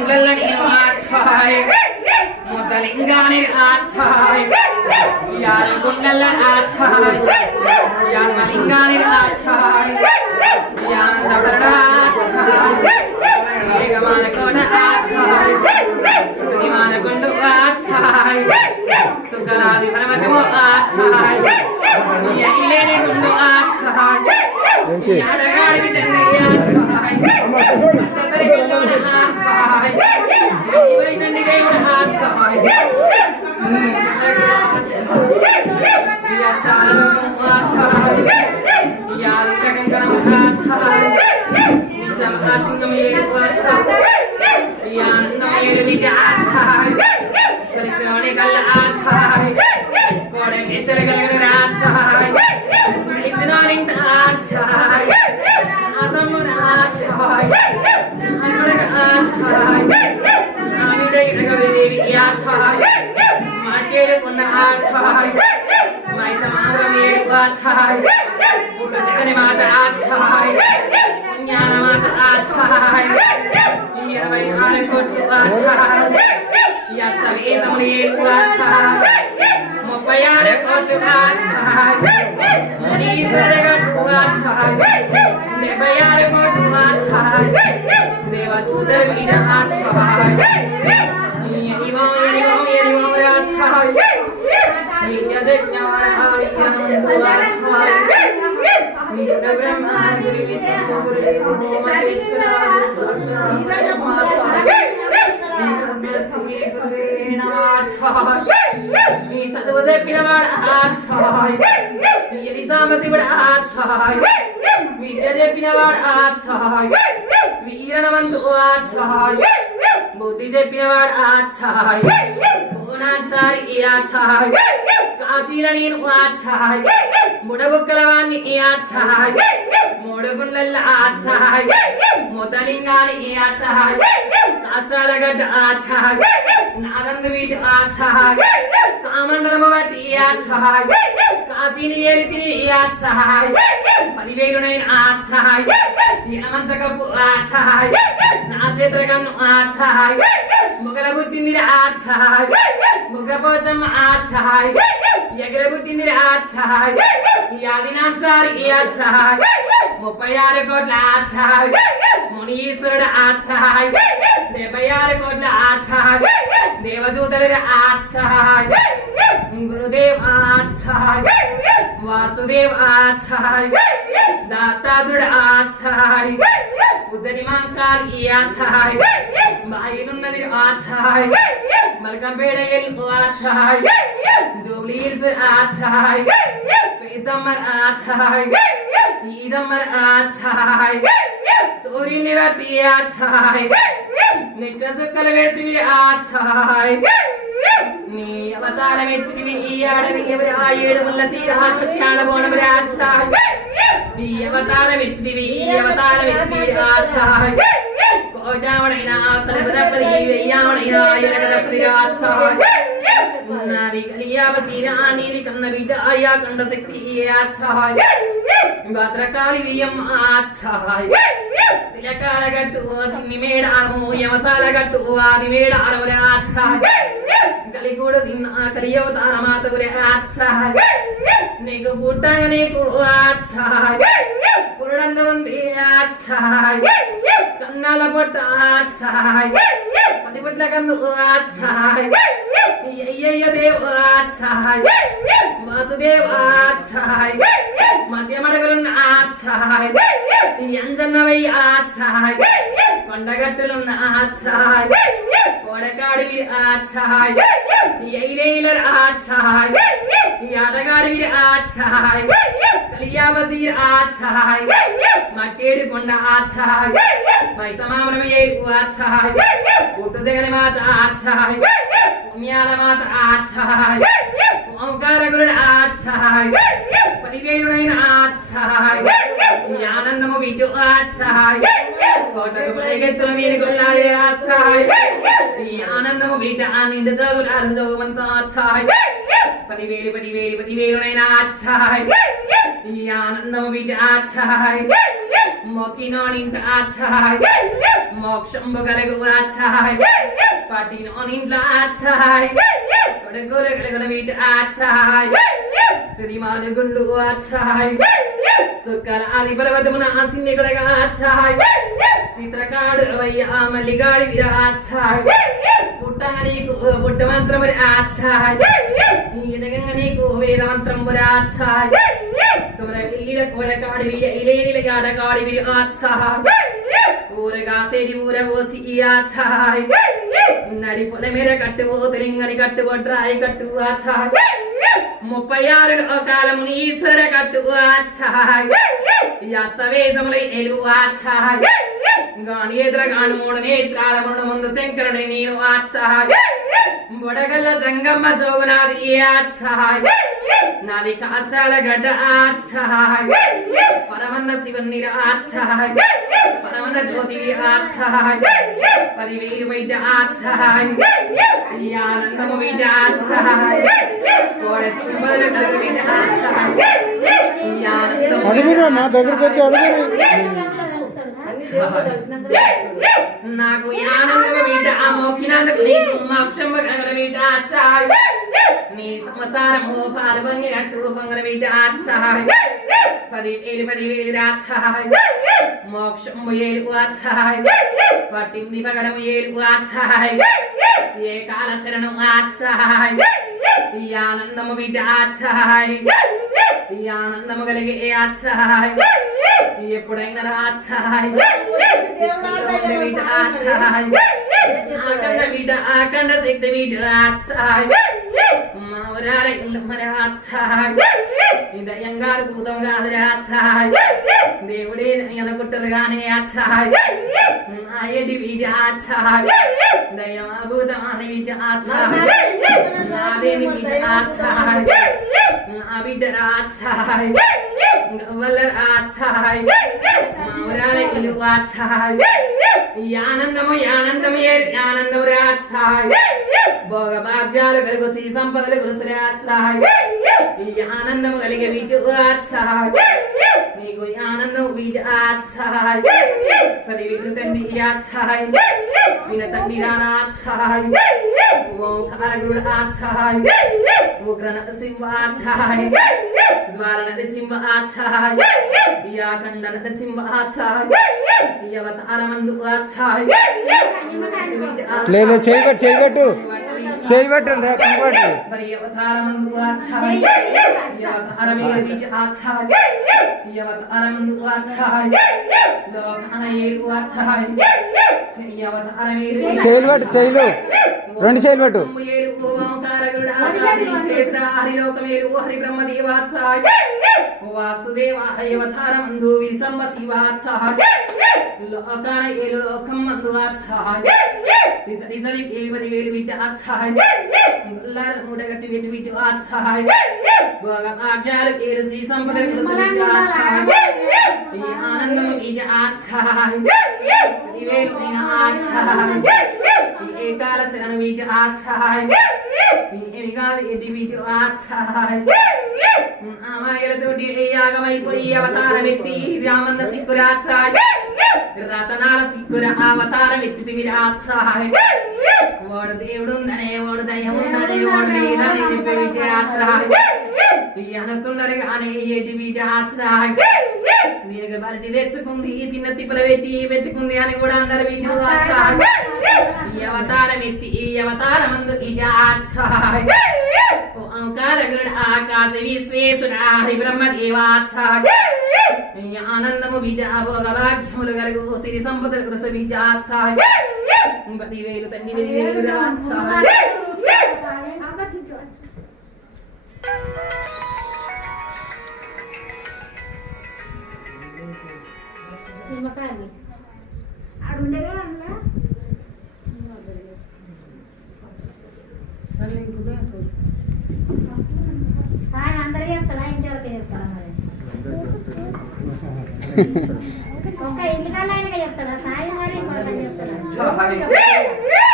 Yagungalani achai, Motalingani achai, Yagungalan achai, Yamalingani achai, Yandabara achai, Yegamanakona achai, Sudimanagundu achai, Sukaradi Paramatamu achai, Yaileni Gundu achai, Yadagadi Vitani achai, Satari Gillona achai, Ivaitandi Gayuna achai, Yastanu achai, Yadagankana achai, Nisam Asingam Yedu achai, Yanam Yedu achai, Salikrani Kalla achai, Kodam Echaragalana achai, Itinaring achai, Adamun achai, Ayudaga achai, Amida Yagavi achai, Matede Kunda achai, Maisamara Yedu achai, Uttani Mata achai, Punyana Mata achai, Yavari Arankotu achai, Yastavi Edamuni Yedu achai, Mopayare Kotu achai, Munizaragatu achai, Nebayare Kotu achai, Devaduta Vida achai, Yerivam achai, Vidyajnavara Yanantu achai, Vidya Brahma Guru Vishnu Guru Devo Maheshwara Sakshat Mahachai, Vidyastuti Guru Namachai, Visadude Pinavar achai, Yerisamati achai, Vidya Pinavar achai, Viranamantu achai, Buddhi Pinavar achai, Punachari achai, Kasirani achai, Mudabukalavani achai, Mudagundala achai, Motalingani achai, Kastalagad achai, Nadandavit achai, Kamandamavati achai, Kasini Elitini achai, Padiverunain achai, Yamantakapu achai, Nachetragan achai, Mugalabutinir achai, Mugaposam achai, Yagarabutinir achai, Yadinanchari achai, Mopayare Kotla achai, Munisur achai, Debayare Kotla achai, Devadutar achai, Gurudev achai, Vasudev achai, Datadur achai, Uzanimankal achai, Mayunadir achai, Malkampedayil achai, Jubilees achai, Pedamar achai, Idamar achai, Surinivati achai, Nishtasukalavertivir achai, Ni Avatara Metivi Yadavi Ayed Mulasi Hasatyana Bonamar achai, Ni Avatara Metivi achai, Kodavana Kalabapadi Yamana Yadapadi achai, Nari Kaliyavasira Ani Kanavita Aya Kandasaki achai, Badrakali Viyam achai, Silakalagatu Nimeda Armo Yamasalagatu Adimeda Aravara achai, Kaliguda Kaliyavata Matagura achai, Nego Putta Nego achai, Purandavandi achai, Kannalaputta achai, Padipatlakandu achai, Yayadev achai, Vasudev achai, Madhyamadagalan achai, Yanjanavai achai, Pandagatalun achai, Kodakadivir achai, Yailar achai, Yadagadivir achai, Kaliyavasir achai, Matedi Konda achai, Maisamamravayai achai, Puttudeganamata achai, Punyalamat achai, ఓంకార గురుడు ఆచాయ్ పదివేలునైన ఆచాయ్ ఈ ఆనందము విటు ఆచాయ్ కోటకు పైకెత్తున వీరి గుల్లాలి ఆచాయ్ ఈ ఆనందము విట నిండు జోగురాలు జోగుమంత ఆచాయ్ పదివేలునైన ఆచాయ్ ఈ ఆనందము విట ఆచాయ్ మొక్కినోనింత ఆచాయ్ మోక్షంబు కలుగు ఆచాయ్ పాటినోనింట్ల ఆచాయ్ కొడుకుల కలుగున వీట ఆచాయ్ సిరిమాను గుండు ఆచాయ్ సుక్కల ఆది పర్వతమున ఆసిన్ని కొడగా ఆచాయ్ చిత్రకాడు అవయ్య మల్లిగాడి విరాచాయ్ పుట్టంగ నీకు పుట్ట మంత్రమురి ఆచాయ్ ఈనగంగ నీకు వేద మంత్రం పురాచాయ్ కుమర వీర కొడకాడి వీర ఇలేని గాడకాడి వీర ఆచాయ్ ఊరగా సేడి ఊర పోసి ఆచాయ్ నడి పొల మేర కట్టువో తెలంగని కట్టుకొట్రాయి కట్టు ఆచాయ్ 36 లోకాలముని ఈశ్వరుడ కట్టు ఆచాయ్ యాస్తవేదముల ఎలు ఆచాయ్ గాని ఎదురగాను 3 నేత్రాల ముందు శంకరుని నేను ఆచాయ్ బొడగల్ల జంగమ్మ జోగునాది ఆచాయ్ నాది కాష్టాల గడ్డ ఆచాయ్ పరమన్న శివన్ని ఆచాయ్ పరమన్న జ్యోతివి ఆచాయ్ 10,000 వైద్య ఆచాయ్ ఈ ఆనందము విద్య ఆచాయ్ కోడె విద్య ఆచాయ్ ఈ ఆనందము నా దగ్గరికి వచ్చి అడుగు నాకు ఆనందము విద్య ఆ మోకినందుకు నీకు మోక్షము కలగల విద్య ఆచాయ్ నీ సంసారము పాల్గొంగినట్టు పొంగల విద్య ఆచాయ్ 10,000 ఆచాయ్ మోక్షము 7 ఆచాయ్ పట్టింది పగడము 7 ఆచాయ్ ఏ కాల శరణం ఆచాయ్ ఈ ఆనందము విద్య ఆచాయ్ ఈ ఆనందము కలిగే ఆచాయ్ ఎప్పుడైనా రాచాయ్ ఆచాయ్ ఆకండ విద్య ఆకండ శక్తి విద్య ఆచాయ్ మా ఊరాల ఇల్లమ్మ రాచాయ్ దయంగా భూతం కాదు రాచాయ్ దేవుడే అనుకుంటారు గానే ఆచాయ్ నా ఎడి విద్య ఆచాయ్ దయమా భూతమాని విద్య ఆచాయ్ నాదేని విద్య ఆచాయ్ నా బిడ్డ రాచాయ్ గవ్వల రాచాయ్ మా ఊరాల ఇల్లు ఆచాయ్ ఆనందము ఆనందము రాచాయ్ భోగ భాగ్యాలు కలుగు శ్రీ సంపదలు గురుసు రాచాయ్ ఈ ఆనందము కలిగే వీటి ఆచాయ్ నీకు ఆనందం వీటి ఆచాయ్ 10,000 తండ్రి ఆచాయ్ విన తండ్రి రాచాయ్ ఓంకార గురుడు ఆచాయ్ ఉగ్ర నరసింహ ఆచాయ్ జ్వాల నరసింహ ఆచాయ్ యాకండ నరసింహ ఆచాయ్ అవతార మందు ఆచాయ్ లేదు చేయబట్టు మరి అవతార మందు ఆచాయ్ అవతార వేడి ఆచాయ్ అవతార మందు ఆచాయ్ లోకాన 7 ఆచాయ్ అవతార వేడి చేయలు 2 చేయబట్టు ఓంకార గురుడు ఆచాయ్ శ్రేష్ఠ హరి లోకమేలు హరి బ్రహ్మ దేవాచాయ్ వాసుదేవ అవతార మందు విసంబ శివాచాయ్ లోకాన 7 లోకం మందు ఆచాయ్ రిజరి 10,000 విద్య ఆచాయ్ గుల్లాల మూడగట్టి విద్య ఆచాయ్ భోగ భాగ్యాలు 7 శ్రీ సంపదలు గురుసు విద్య ఆచాయ్ ఈ ఆనందము విద్య ఆచాయ్ 10,000 ఆచాయ్ ఈ ఏకాల శరణ విద్య ఆచాయ్ ఏమి కాదు ఎది విద్య ఆచాయ్ అమాయలతోటి యాగమైపోయి అవతారం ఎత్తి రామన్న సిక్కురాచాయ్ రతనాల సిక్కుర అవతారం ఎత్తి విరాచాయ్ వాడు దేవుడుందనే వాడు దయ ఉందనే వాడు లేదని చెప్పే విద్యాచాయ్ అనుకున్నారు కానీ ఎటి విద్యాచాయ్ దీనికి పరిచి తెచ్చుకుంది తిన్న తిప్పల పెట్టుకుంది అని కూడా అందరు విద్యాచాయ్ ఈ అవతారం ఎత్తి ఈ అవతారమందు విద్యాచాయ్ ఓంకార గురుడు ఆకాశ విశ్వేశ్వర హరి బ్రహ్మ దేవాచాయ్ ఆనందము విద్య భోగ భాగ్యములు కలుగు సిరి సంపదలు గురుసు విద్యాచాయ్ 10,000 తండ్రి 10,000 రాచాయ్ అడుగుండగా ఒక ఇల్లు కాలైనగా చెప్తాడా సాయి మరి కొడకని చెప్తాడా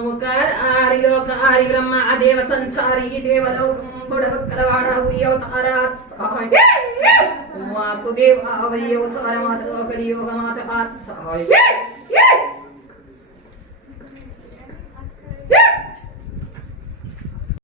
ఓంకార ఆర్యోక ఆరి బ్రహ్మ దేవ సంచారి దేవలోకం బుడబక్కలవాడ ఉరి అవతారాత్ సహాయ వాసుదేవ అవరి అవతార మాత కలియోగ మాత సహాయ